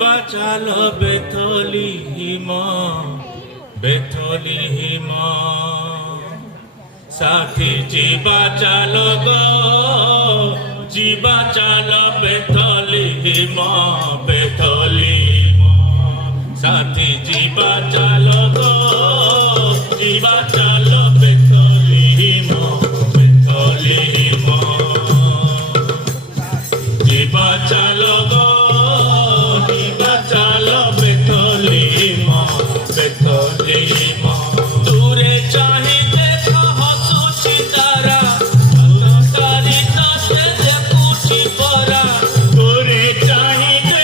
বাঁচাল বেথলিহিম বেথলিহিম সাথী জীবা চাল গো জীবা চাল বেথলিহিম বেথলিহিম সাথী জীবা চাল গো জীবা চাল বেথলিহিম বেথলিহিম জীবা চাল গো জীবা চাল বেথলিহিম বেথলিহিম দূরে চাহিতে হসুছি তারা তারিত সে দেখুছি পরা দূরে চাহিতে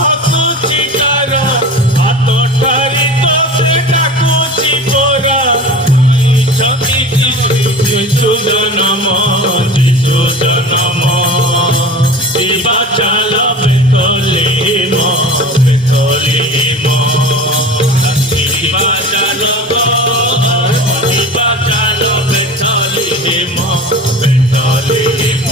হসুছি তারা হাত তারিত সে ডাকুছি পরা ছকি যিশু জনম যিশু জনম জীবা চাল বেথলিহিম বেথলিহিম জীবা চাল গো জীবা চাল বেথলিহিম বেথলিহিম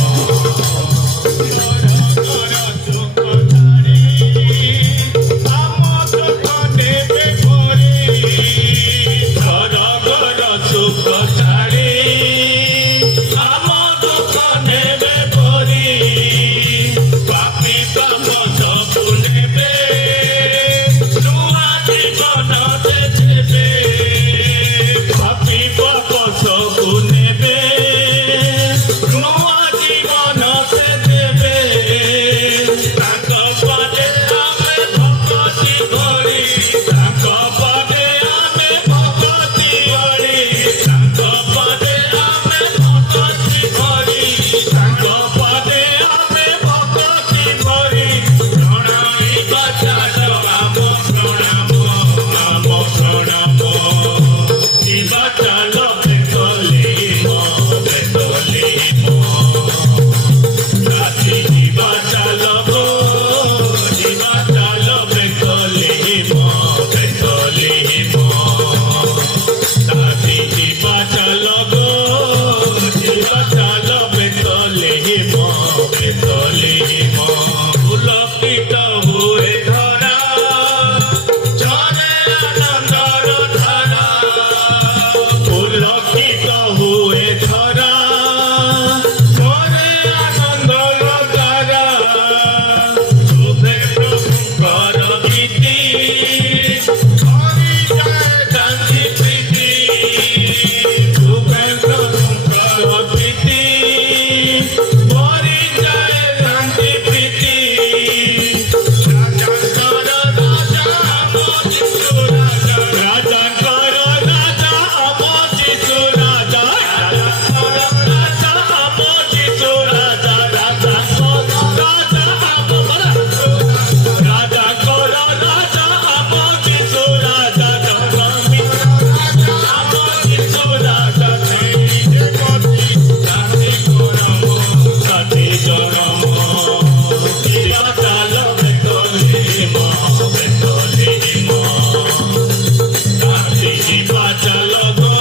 জীবা চাল গো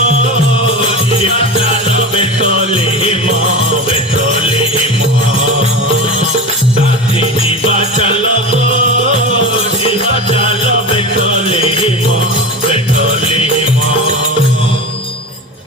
জীবা চাল বেথলিহিম